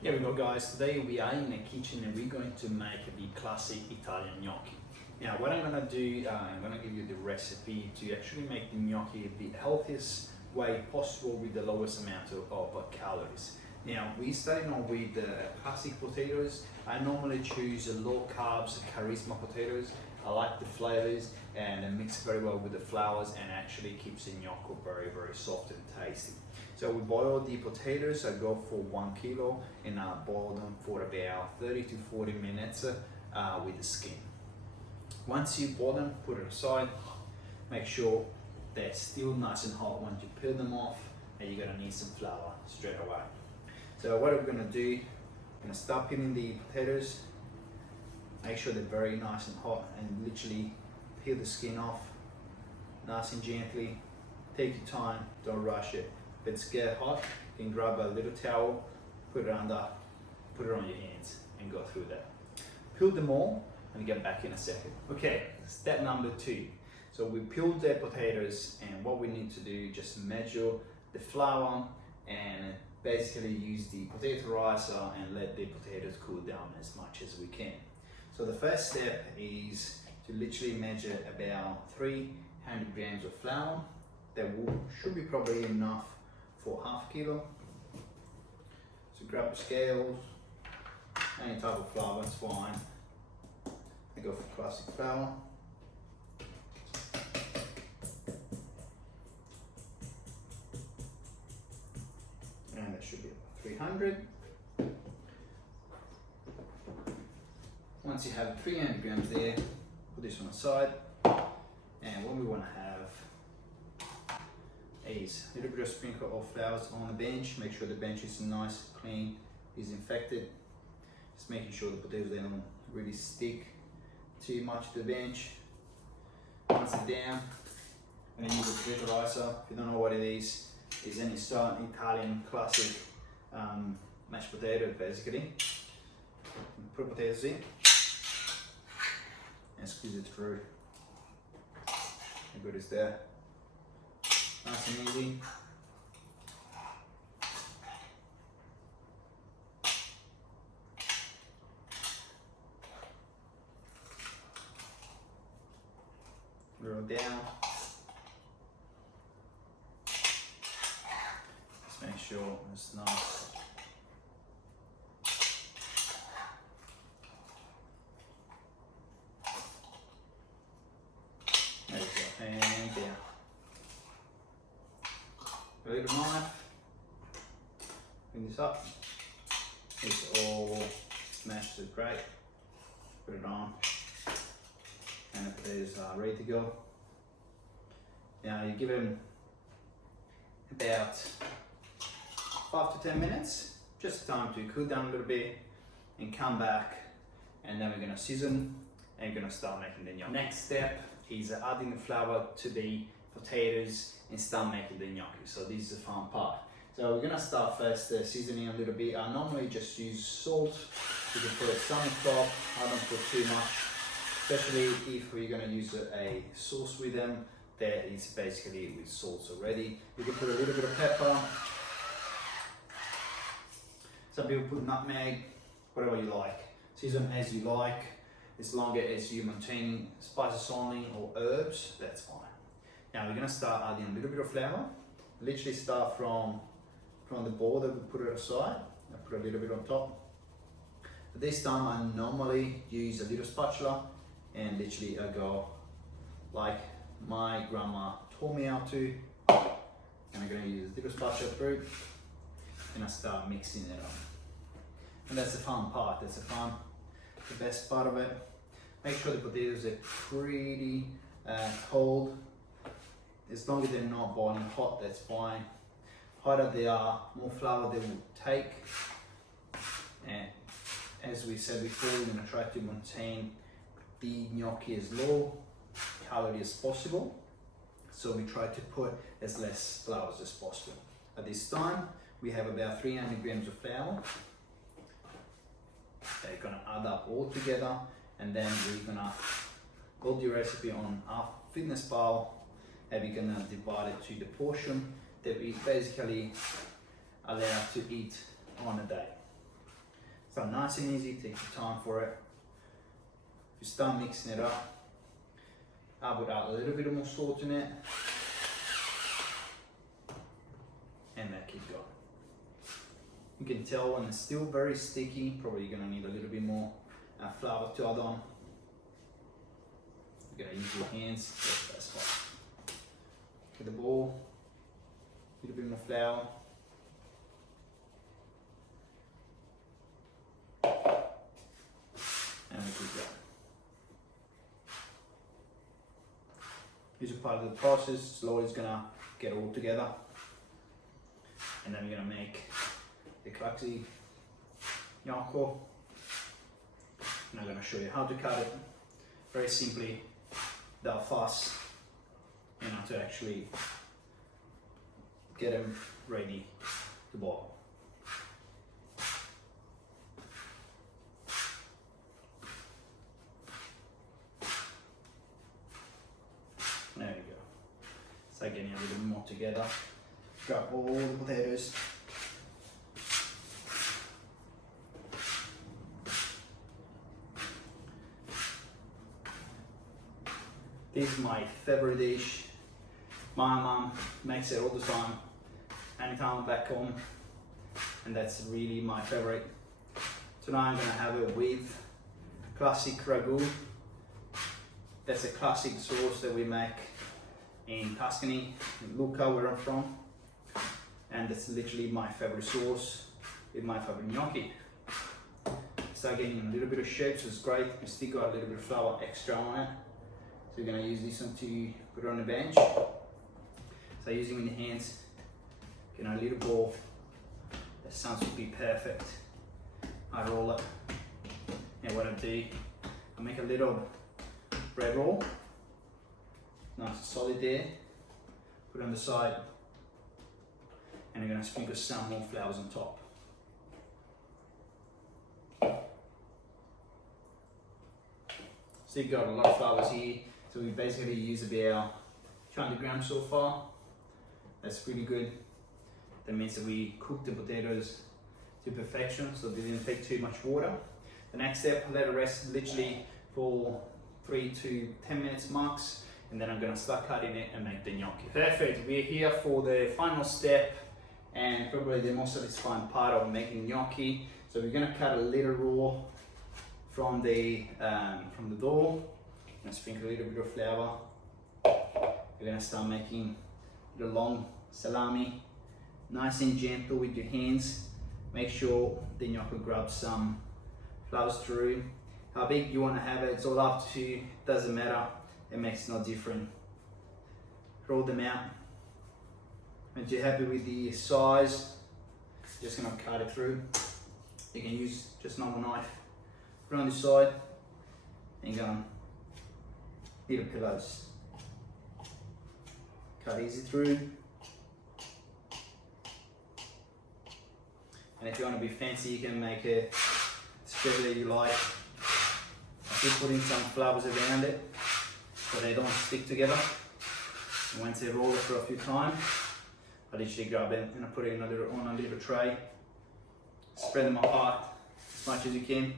Here we go, guys. Today we are in the kitchen and we're going to make the classic Italian gnocchi. Now what I'm going to do, I'm going to give you the recipe to actually make the gnocchi the healthiest way possible with the lowest amount of calories. Now we're starting on with the classic potatoes. I normally choose low carbs charisma potatoes. I like the flavors and it mixes very well with the flours and actually keeps the gnocchi very soft and tasty. So we boil the potatoes. I go for 1 kilo and I boil them for about 30 to 40 minutes with the skin. Once you boil them, put it aside. Make sure they're still nice and hot once you peel them off, and you're gonna need some flour straight away. So what we're gonna do, I'm gonna start peeling the potatoes. Make sure they're very nice and hot and literally peel the skin off nice and gently. Take your time, don't rush it. If it's get hot, you can grab a little towel, put it under, put it on your hands and go through that. Peel them all and get back in a second. Okay, step number 2. So we peeled the potatoes and what we need to do, just measure the flour and basically use the potato ricer and let the potatoes cool down as much as we can. So the first step is to literally measure about 300 grams of flour. That should be probably enough for half kilo. So grab the scales, any type of flour is fine. I go for classic flour. And it should be about 300. Once you have 300 grams there, put this one aside. And what we want to have is a little bit of sprinkle of flours on the bench. Make sure the bench is nice, clean, disinfected. Just making sure the potatoes don't really stick too much to the bench. Once it's down, I'm going to use a potato ricer. If you don't know what it is any Italian classic mashed potato basically. Put potatoes in and squeeze it through. How good is that? Nice and easy. Roll down. Just make sure it's nice. There we go, and down. A little knife, bring this up. It's all smashed to great. Put it on, and the potatoes are ready to go. Now you give them about 5 to 10 minutes, just time to cool down a little bit, and come back, and then we're gonna season and we're gonna start making the gnocchi. Next step is adding the flour to the potatoes and start making the gnocchi. So this is the fun part. So we're gonna start first seasoning a little bit. I normally just use salt. You can put some on top. I don't put too much, especially if we're gonna use a sauce with them that is basically with salt already. You can put a little bit of pepper. Some people put nutmeg, whatever you like. Season as you like, as long as you maintain spices only or herbs, that's fine. Now we're gonna start adding a little bit of flour. Literally start from the bowl that we put it aside. I put a little bit on top. But this time I normally use a little spatula and literally I go like my grandma taught me how to. And I'm gonna use a little spatula through and I start mixing it up. And that's the fun part, the best part of it. Make sure the potatoes are pretty cold. As long as they're not boiling hot, that's fine. Hotter they are, more flour they will take. And as we said before, we're gonna try to maintain the gnocchi as low calorie as possible. So we try to put as less flour as possible. At this time, we have about 300 grams of flour. They're gonna add up all together, and then we're gonna build the recipe on our fitness pal, and we're gonna divide it to the portion that we basically allowed to eat on a day. So nice and easy, take your time for it. If you start mixing it up, I would add a little bit more salt in it. And then keep going. You can tell when it's still very sticky, probably you're gonna need a little bit more flour to add on. You're gonna use your hands, that's fine. Get the bowl, a little bit more flour. And we keep going. This is part of the process, slowly it's gonna get all together. And then we're gonna make the gnocchi. And I'm gonna show you how to cut it very simply, without fuss, and how to actually get them ready to boil. There we go. So getting a little more together. Grab all the potatoes. This is my favorite dish. My mom makes it all the time, anytime I'm back home, and that's really my favorite. Tonight I'm gonna have it with classic ragu. That's a classic sauce that we make in Tuscany, in Lucca, where I'm from. And that's literally my favorite sauce with my favorite gnocchi. Start getting a little bit of shape, so it's great. We still got a little bit of flour extra on it. So we're gonna use this one to put it on the bench. So using the hands, get a little ball. That sounds to be perfect. I roll it. And what I do, I make a little bread roll. Nice and solid there. Put it on the side. And I'm gonna sprinkle some more flowers on top. So you've got a lot of flowers here. So we basically use about 200 grams so far. That's really good. That means that we cook the potatoes to perfection, so they didn't take too much water. The next step, let it rest literally for 3 to 10 minutes max, and then I'm gonna start cutting it and make the gnocchi. Perfect, we're here for the final step, and probably the most satisfying part of making gnocchi. So we're gonna cut a little raw from the dough, and sprinkle a little bit of flour. We're gonna start making the long salami, nice and gentle with your hands. Make sure the gnocchi grabs some flowers through. How big you want to have it, it's all up to you, doesn't matter, it makes no difference. Roll them out. Once you're happy with the size, just gonna cut it through. You can use just normal knife. Put it on this side and go on little pillows. Cut easy through. And if you want to be fancy, you can make a spread that you like. Just putting some flowers around it so they don't stick together. And once they roll it for a few times, I literally grab it and I put it on a little tray. Spread them apart as much as you can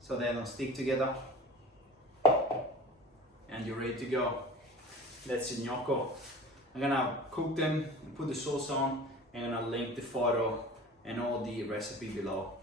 so they don't stick together. And you're ready to go. That's the gnocchi. I'm gonna cook them and put the sauce on, and I'm gonna link the photo and all the recipe below.